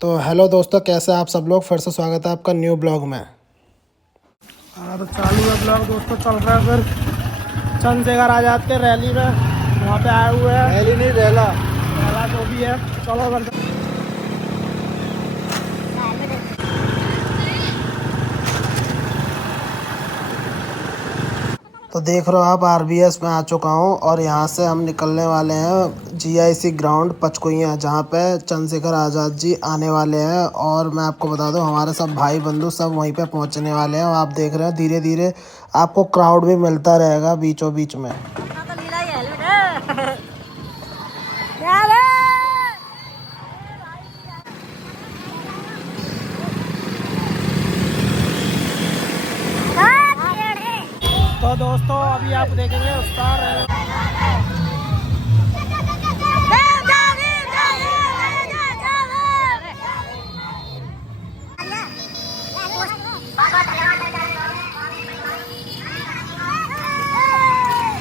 तो हेलो दोस्तों, कैसे हैं आप सब लोग। फिर से स्वागत है आपका न्यू ब्लॉग में। हाँ तो चालू है ब्लॉग दोस्तों। चल रहा है फिर चंद्रशेखर आज़ाद के रैली में, वहाँ पे आए हुए हैं। रैली नहीं, रेला। पहला जो भी है, चलो फिर। तो देख रहे हो आप, आरबीएस में आ चुका हूँ और यहाँ से हम निकलने वाले हैं जीआईसी ग्राउंड पचकुइयाँ, जहाँ पे चंद्रशेखर आज़ाद जी आने वाले हैं। और मैं आपको बता दूँ, हमारे सब भाई बंधु सब वहीं पे पहुँचने वाले हैं। और आप देख रहे हो धीरे धीरे आपको क्राउड भी मिलता रहेगा बीचों बीच में। तो दोस्तों अभी आप देखेंगे स्टार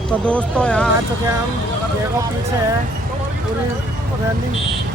तो दोस्तों यहाँ आ चुके हैं हम। देखो पीछे है पूरी रैली।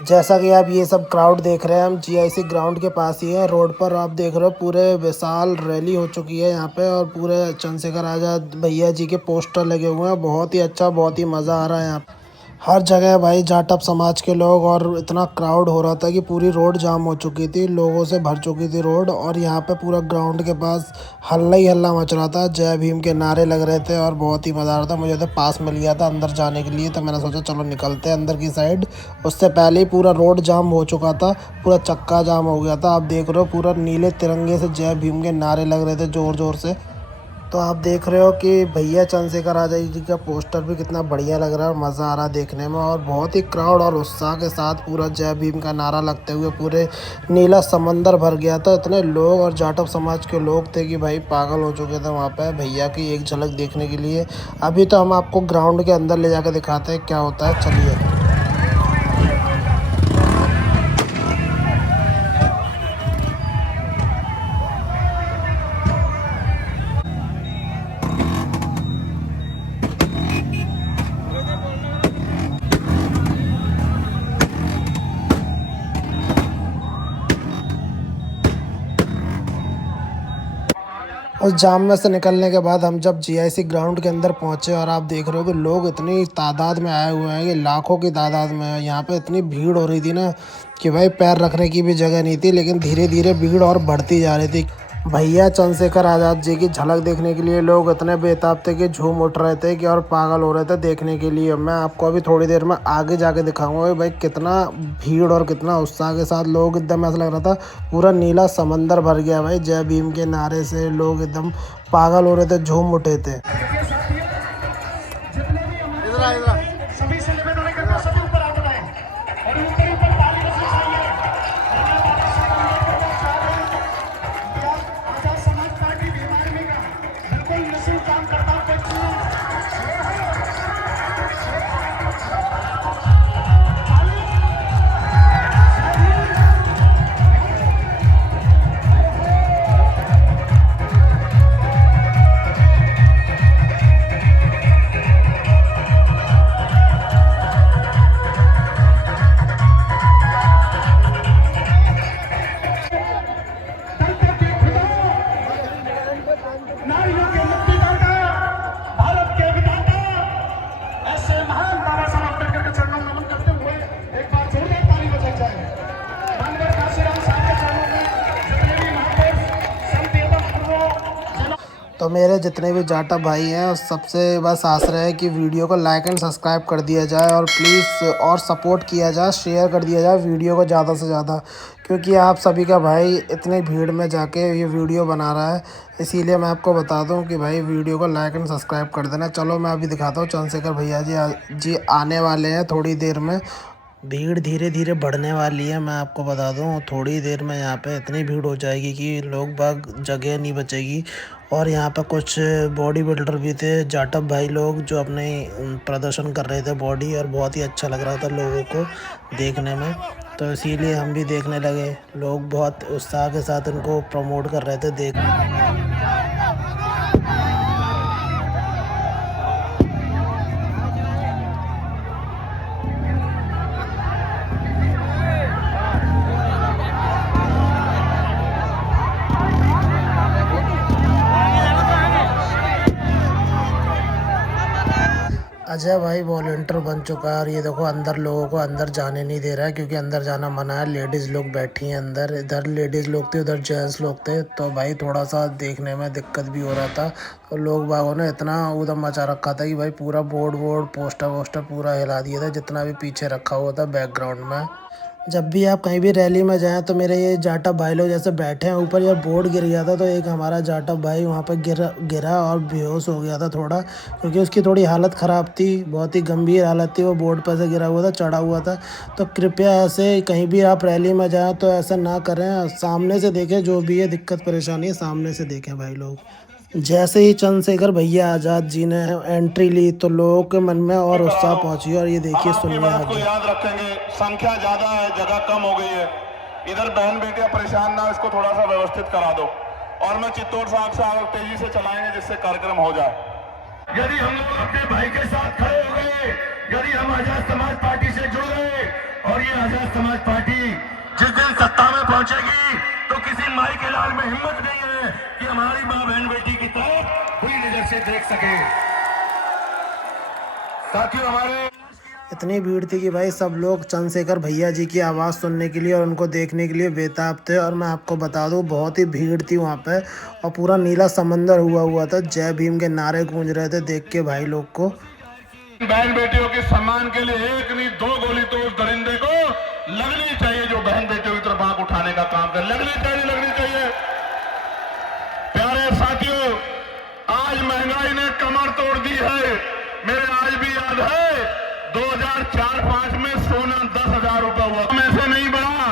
जैसा कि आप ये सब क्राउड देख रहे हैं, हम जीआईसी ग्राउंड के पास ही है। रोड पर आप देख रहे हो पूरे विशाल रैली हो चुकी है यहाँ पे, और पूरे चंद्रशेखर आज़ाद भैया जी के पोस्टर लगे हुए हैं। बहुत ही अच्छा, बहुत ही मज़ा आ रहा है यहाँ पे। हर जगह भाई जाटव समाज के लोग, और इतना क्राउड हो रहा था कि पूरी रोड जाम हो चुकी थी, लोगों से भर चुकी थी रोड। और यहाँ पे पूरा ग्राउंड के पास हल्ला ही हल्ला मच रहा था, जय भीम के नारे लग रहे थे और बहुत ही मज़ा आ रहा था। मुझे तो पास मिल गया था अंदर जाने के लिए, तो मैंने सोचा चलो निकलते हैं अंदर की साइड। उससे पहले ही पूरा रोड जाम हो चुका था, पूरा चक्का जाम हो गया था। आप देख रहे हो पूरा नीले तिरंगे से जय भीम के नारे लग रहे थे ज़ोर ज़ोर से। तो आप देख रहे हो कि भैया चंद्रशेखर आज़ाद जी का पोस्टर भी कितना बढ़िया लग रहा है, मज़ा आ रहा है देखने में। और बहुत ही क्राउड और उत्साह के साथ पूरा जय भीम का नारा लगते हुए पूरे नीला समंदर भर गया था। इतने लोग और जाटव समाज के लोग थे कि भाई पागल हो चुके थे वहाँ पे भैया की एक झलक देखने के लिए। अभी तो हम आपको ग्राउंड के अंदर ले जाकर दिखाते हैं क्या होता है, चलिए। उस जाम में से निकलने के बाद हम जब जीआईसी ग्राउंड के अंदर पहुंचे, और आप देख रहे हो कि लोग इतनी तादाद में आए हुए हैं कि लाखों की तादाद में है। यहाँ पे इतनी भीड़ हो रही थी ना कि भाई पैर रखने की भी जगह नहीं थी। लेकिन धीरे धीरे भीड़ और बढ़ती जा रही थी। भैया चंद्रशेखर आज़ाद जी की झलक देखने के लिए लोग इतने बेताब थे कि झूम उठ रहे थे कि और पागल हो रहे थे देखने के लिए। मैं आपको अभी थोड़ी देर में आगे जाके दिखाऊंगा कि भाई कितना भीड़ और कितना उत्साह के साथ लोग, एकदम ऐसा लग रहा था पूरा नीला समंदर भर गया भाई। जय भीम के नारे से लोग एकदम पागल हो रहे थे, झूम उठे थे। नारियों के मुक्तिदाता, भारत के विधाता, ऐसे महान बाबा साहब अम्बेडकर के चरणों में नमन करते हुए एक बार जोरदार ताली बजाई जाए। माननीय काशीराम साहब के चरणों में जितने भी महापुरुष संत एवं गुरुओं। तो मेरे जितने भी जाटा भाई हैं, उस सबसे बस आश्रय है कि वीडियो को लाइक एंड सब्सक्राइब कर दिया जाए, और प्लीज़ और सपोर्ट किया जाए, शेयर कर दिया जाए वीडियो को ज़्यादा से ज़्यादा। क्योंकि आप सभी का भाई इतनी भीड़ में जाके ये वीडियो बना रहा है, इसीलिए मैं आपको बता दूं कि भाई वीडियो को लाइक एंड सब्सक्राइब कर देना। चलो मैं अभी दिखाता हूँ, चंद्रशेखर भैया जी आने वाले हैं थोड़ी देर में। भीड़ धीरे धीरे बढ़ने वाली है, मैं आपको बता दूं थोड़ी देर में यहाँ पे इतनी भीड़ हो जाएगी कि लोग बाग जगह नहीं बचेगी। और यहाँ पे कुछ बॉडी बिल्डर भी थे, जाटव भाई लोग, जो अपने प्रदर्शन कर रहे थे बॉडी, और बहुत ही अच्छा लग रहा था लोगों को देखने में। तो इसीलिए हम भी देखने लगे। लोग बहुत उत्साह के साथ इनको प्रमोट कर रहे थे देख। अजय भाई वॉलंटियर बन चुका है और ये देखो अंदर लोगों को अंदर जाने नहीं दे रहा है क्योंकि अंदर जाना मना है। लेडीज़ लोग बैठी हैं अंदर, इधर लेडीज़ लोग थे उधर जेंट्स लोग थे, तो भाई थोड़ा सा देखने में दिक्कत भी हो रहा था। तो लोग बागों ने इतना उधम मचा रखा था कि भाई पूरा बोर्ड वोर्ड पोस्टर वोस्टर पूरा हिला दिया था जितना भी पीछे रखा हुआ था बैकग्राउंड में। जब भी आप कहीं भी रैली में जाएं तो मेरे ये जाटा भाई लोग जैसे बैठे हैं ऊपर, ये बोर्ड गिर गया था तो एक हमारा जाटा भाई वहाँ पर गिरा और बेहोश हो गया था थोड़ा, क्योंकि उसकी थोड़ी हालत ख़राब थी, बहुत ही गंभीर हालत थी, वो बोर्ड पर से गिरा हुआ था, चढ़ा हुआ था। तो कृपया ऐसे कहीं भी आप रैली में जाएँ तो ऐसा ना करें, सामने से देखें जो भी है दिक्कत परेशानी है सामने से देखें भाई लोग। जैसे ही चंद्रशेखर भैया आज़ाद जी ने एंट्री ली तो लोगों के मन में और उत्साह पहुंची और ये देखिए सुनिए बात को आगे। याद रखेंगे, संख्या ज्यादा है, जगह कम हो गई है। इधर बहन बेटियां परेशान ना, इसको थोड़ा सा व्यवस्थित करा दो और मैं चित्तौड़ साहब से आगे तेजी से चलाएंगे जिससे कार्यक्रम हो जाए। यदि हम लोग अपने भाई के साथ खड़े हो गए, यदि हम आजाद समाज पार्टी से जुड़ गए और ये आजाद समाज पार्टी जिस दिन सत्ता में पहुंचेगी तो किसी माई के लाल में हिम्मत नहीं है कि हमारी माँ बहन बेटी की तरफ बुरी नजर से देख सके। साथियों, हमारे इतनी भीड़ थी कि भाई सब लोग चंद्रशेखर भैया जी की आवाज़ सुनने के लिए और उनको देखने के लिए बेताब थे। और मैं आपको बता दूं बहुत ही भीड़ थी वहाँ पे और पूरा नीला समंदर हुआ था, जय भीम के नारे गूंज रहे थे देख के भाई लोग को। बहन बेटियों के सम्मान के लिए एक नहीं दो गोली तो उस दरिंदे को लगनी चाहिए जो बहन बेटियों की तरफ आंख उठाने का काम करे, लगनी चाहिए। प्यारे साथियों, आज महंगाई ने कमर तोड़ दी है। मेरे आज भी याद है 2004-05 में सोना 10,000 रुपए हुआ, हम ऐसे नहीं बढ़ा।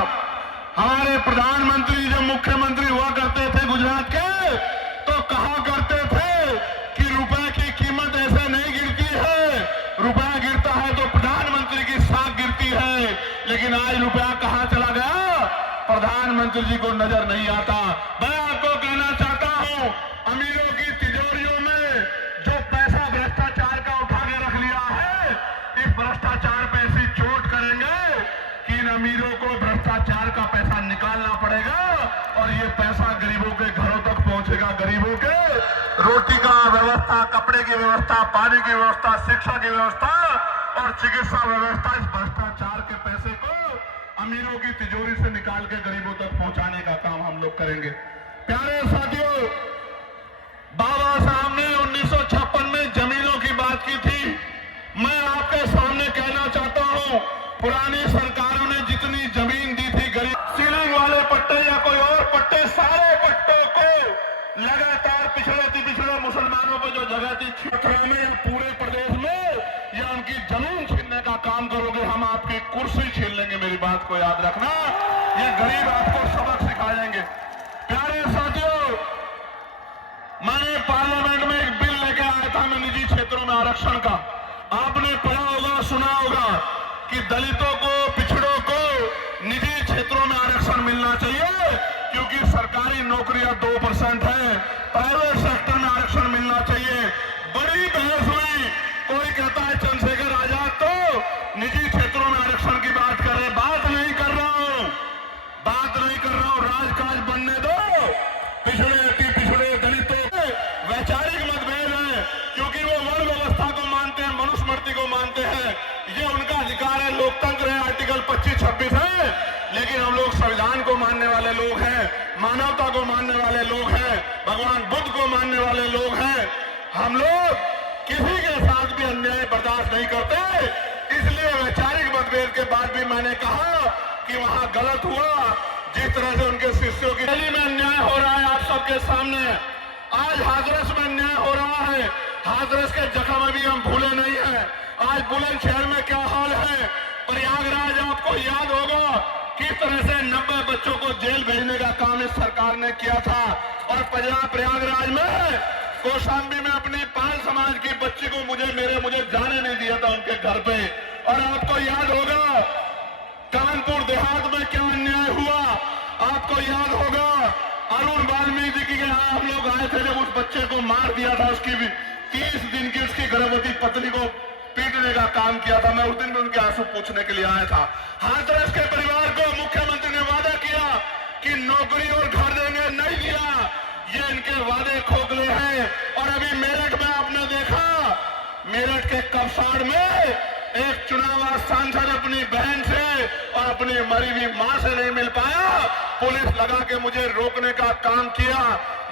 हमारे प्रधानमंत्री जब मुख्यमंत्री हुआ करते थे गुजरात के, तो कहा करते थे कि रुपए की कीमत ऐसे नहीं गिरती है, रुपया गिरता है तो प्रधानमंत्री की साख गिरती है। लेकिन आज रुपया कहां चला गया, प्रधानमंत्री जी को नजर नहीं आता। मैं आपको कहना चाहता हूं, अमीरों की तिजोरियों में जो पैसा भ्रष्टाचार का उठा के रख लिया है, इस भ्रष्टाचार पे ऐसी चोट करेंगे कि इन अमीरों को भ्रष्टाचार का पैसा निकालना पड़ेगा और ये पैसा गरीबों के घरों तक पहुंचेगा। गरीबों के रोटी का व्यवस्था, कपड़े की व्यवस्था, पानी की व्यवस्था, शिक्षा की व्यवस्था और चिकित्सा व्यवस्था, इस भ्रष्टाचार के पैसे को अमीरों की तिजोरी से निकाल के गरीबों तक पहुंचाने का काम हम लोग करेंगे। प्यारे साथियों, बाबा साहब ने 1956 में जमीनों की बात की थी। मैं आपके सामने कहना चाहता हूं, पुरानी सरकारों ने जितनी जमीन दी थी गरीब, सीलिंग वाले पट्टे या कोई और पट्टे, सारे पट्टों को लगातार पिछड़े मुसलमानों को जो जगह थी छपरा में या पूरे प्रदेश में, या उनकी जमीन छीनने का काम करोगे, हम आपकी कुर्सी छीन लेंगे। मेरी बात को याद रखना, ये गरीब आपको सबक सिखाएंगे। प्यारे साथियों, मैंने पार्लियामेंट में एक बिल लेके आया था मैं निजी क्षेत्रों में आरक्षण का। आपने पढ़ा होगा, सुना होगा कि दलितों को, पिछड़ों को निजी क्षेत्रों में आरक्षण मिलना चाहिए, क्योंकि सरकारी नौकरियां 2% है, प्राइवेट सेक्टर में आरक्षण मिलना चाहिए। बड़ी बहस हुई, कोई कहता है चंद्रशेखर आजाद तो निजी क्षेत्रों में आरक्षण की बात कर रहे। बात नहीं कर रहा हूं, राजकाज बनने दो। पिछड़े अति पिछड़े दलितों के वैचारिक मतभेद है, क्योंकि वो वर्ण व्यवस्था को मानते हैं, मनुस्मृति को मानते हैं, ये उनका अधिकार है, लोकतंत्र है, आर्टिकल 25-26 है। लेकिन हम लोग संविधान को मानने वाले लोग हैं, मानवता को मानने वाले लोग हैं, भगवान बुद्ध को मानने वाले लोग हैं। हम लोग किसी के साथ भी अन्याय बर्दाश्त नहीं करते। इसलिए वैचारिक मतभेद के बाद भी मैंने कहा कि वहां गलत हुआ, जिस तरह से उनके शिष्यों की रैली में अन्याय हो रहा है आप सबके सामने। आज हाथरस में अन्याय हो रहा है, हाथरस के जख्म अभी हम भूले नहीं है। आज बुलंदशहर में क्या हाल है, प्रयागराज आपको याद होगा किस तरह से 90 बच्चों को जेल भेजने का काम इस सरकार ने किया था। और प्रयागराज में कौशाम्बी में अपनी पाल समाज की बच्ची को मुझे जाने नहीं दिया था उनके घर पे। और आपको याद होगा कानपुर देहात में क्या अन्याय हुआ, आपको याद होगा अरुण वाल्मीकि के यहाँ हम लोग आए थे जब उस बच्चे को मार दिया था, उसकी भी 30 दिन की उसकी गर्भवती पत्नी को पीटने का काम किया था। मैं उस दिन भी उनके आंसू पूछने के लिए आया था। हाथरस के परिवार को मुख्यमंत्री ने वादा किया कि नौकरी और घर देंगे, नहीं दिया। ये इनके वादे खोखले हैं। और अभी मेरठ में आपने देखा मेरठ के कपसाड़ में एक चुनाव सांसद अपनी बहन से और अपनी मरी हुई मां से नहीं मिल पाया, पुलिस लगा के मुझे रोकने का काम किया।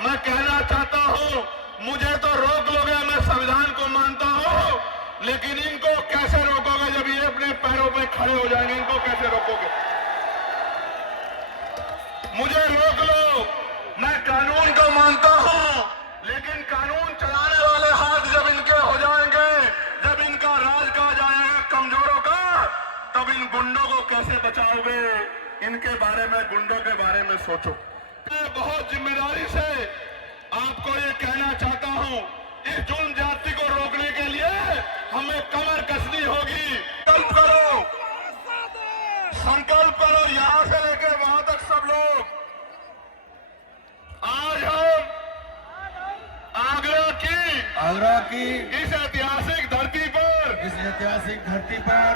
मैं कहना चाहता हूं, मुझे तो रोक लोगे, मैं संविधान को मानता हूं, लेकिन इनको कैसे रोकोगे जब ये अपने पैरों पे खड़े हो जाएंगे? इनको कैसे रोकोगे? मुझे रोक लो, मैं कानून को मानता हूं, लेकिन कानून चलाने वाले हाथ जब इनके हो जाएंगे, जब इनका राज कहा जाएगा कमजोरों का, तब इन गुंडों को कैसे बचाओगे? इनके बारे में, गुंडों के बारे में सोचो। मैं बहुत जिम्मेदारी से आपको ये कहना चाहता हूं, इस जुल्म जाति को रोकने के लिए हमें कमर कसनी होगी। संकल्प करो, संकल्प करो, यहां से लेकर वहां तक सब लोग। आज हम आगरा की इस ऐतिहासिक धरती पर, जिस ऐतिहासिक धरती पर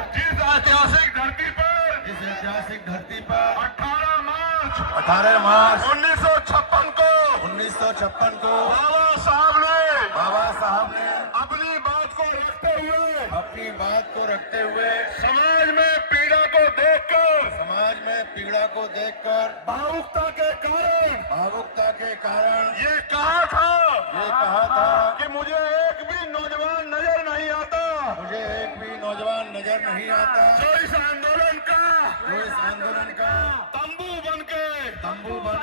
18 मार्च 1956 को बाबा साहब ने अपनी बात को रखते हुए समाज में पीड़ा को देखकर भावुकता के कारण ये कहा था कि मुझे एक भी नौजवान नजर नहीं आता जो इस आंदोलन का तंबू बन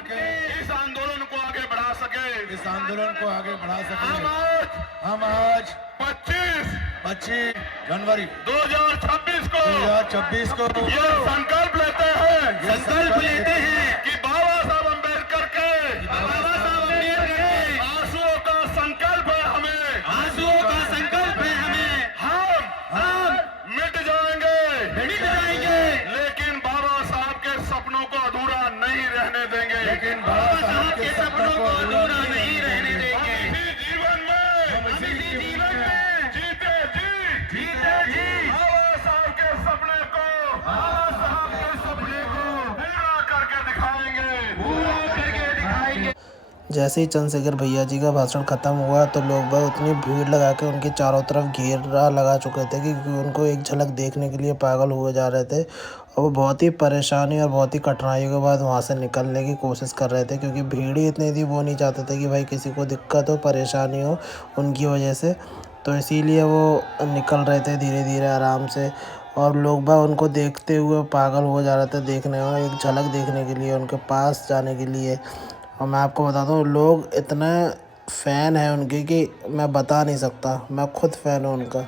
के इस आंदोलन को आगे बढ़ा सके। हम आज 25 जनवरी 2026 को ये संकल्प लेते हैं कि बाबा साहब अम्बेडकर के आंसुओं का संकल्प है हमें, हम मिट जाएंगे, लेकिन बाबा साहब के सपनों को अधूरा नहीं रहने देंगे। इसी जीवन में जीते जी बाबा साहब के सपने को पूरा करके दिखाएंगे। जैसे ही चंद्रशेखर भैया जी का भाषण ख़त्म हुआ तो लोग बाग उतनी भीड़ लगा के उनके चारों तरफ घेरा लगा चुके थे कि उनको एक झलक देखने के लिए पागल हुए जा रहे थे, और वो बहुत ही परेशानी और बहुत ही कठिनाइयों के बाद वहाँ से निकलने की कोशिश कर रहे थे, क्योंकि भीड़ ही इतनी थी, वो नहीं चाहते थे कि भाई किसी को दिक्कत हो, परेशानी हो उनकी वजह से। तो इसीलिए वो निकल रहे थे धीरे धीरे आराम से, और लोग बाग उनको देखते हुए पागल हो जा रहे थे देखने में, एक झलक देखने के लिए, उनके पास जाने के लिए। और मैं आपको बताता हूँ, लोग इतने फ़ैन हैं उनके कि मैं बता नहीं सकता, मैं खुद फ़ैन हूँ उनका।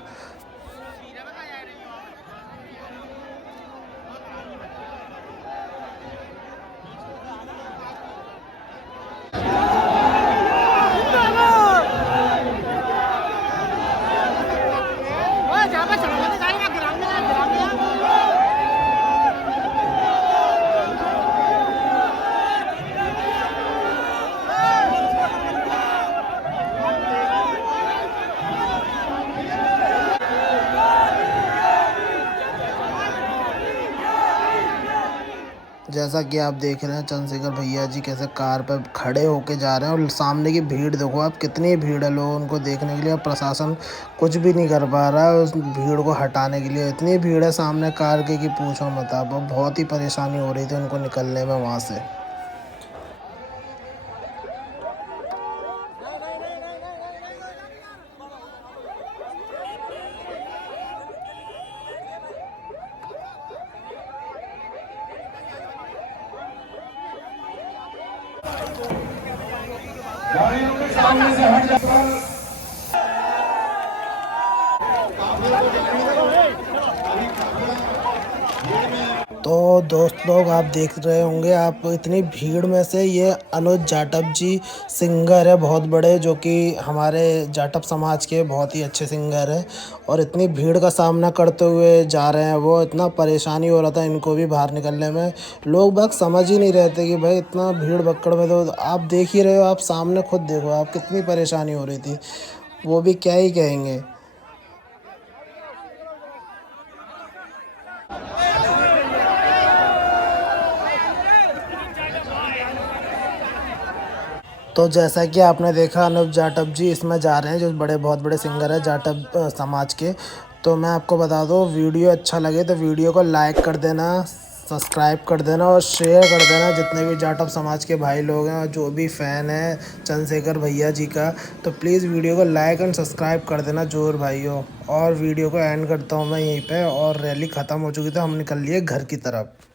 जैसा कि आप देख रहे हैं चंद्रशेखर भैया जी कैसे कार पर खड़े होके जा रहे हैं, और सामने की भीड़ देखो आप, कितनी भीड़ है लोग उनको देखने के लिए। प्रशासन कुछ भी नहीं कर पा रहा है उस भीड़ को हटाने के लिए, इतनी भीड़ है सामने कार के कि पूछो मत आप। बहुत ही परेशानी हो रही थी उनको निकलने में वहाँ से। गाड़ियों के सामने से हट जाकर तो दोस्त लोग आप देख रहे होंगे, आप इतनी भीड़ में से ये अनुज जाटव जी सिंगर है बहुत बड़े, जो कि हमारे जाटव समाज के बहुत ही अच्छे सिंगर है, और इतनी भीड़ का सामना करते हुए जा रहे हैं वो। इतना परेशानी हो रहा था इनको भी बाहर निकलने में, लोग बाग समझ ही नहीं रहे थे कि भाई इतना भीड़ भक्कड़ में। तो आप देख ही रहे हो, आप सामने खुद देखो आप, कितनी परेशानी हो रही थी, वो भी क्या ही कहेंगे। तो जैसा कि आपने देखा अनुप जाटव जी इसमें जा रहे हैं, जो बहुत बड़े सिंगर है जाटव समाज के। तो मैं आपको बता दूं, वीडियो अच्छा लगे तो वीडियो को लाइक कर देना, सब्सक्राइब कर देना और शेयर कर देना जितने भी जाटव समाज के भाई लोग हैं और जो भी फ़ैन हैं चंद्रशेखर भैया जी का। तो प्लीज़ वीडियो को लाइक एंड सब्सक्राइब कर देना जोर भाइयों। और वीडियो को एंड करता हूँ मैं यहीं पे। और रैली ख़त्म हो चुकी तो हम निकल लिए घर की तरफ।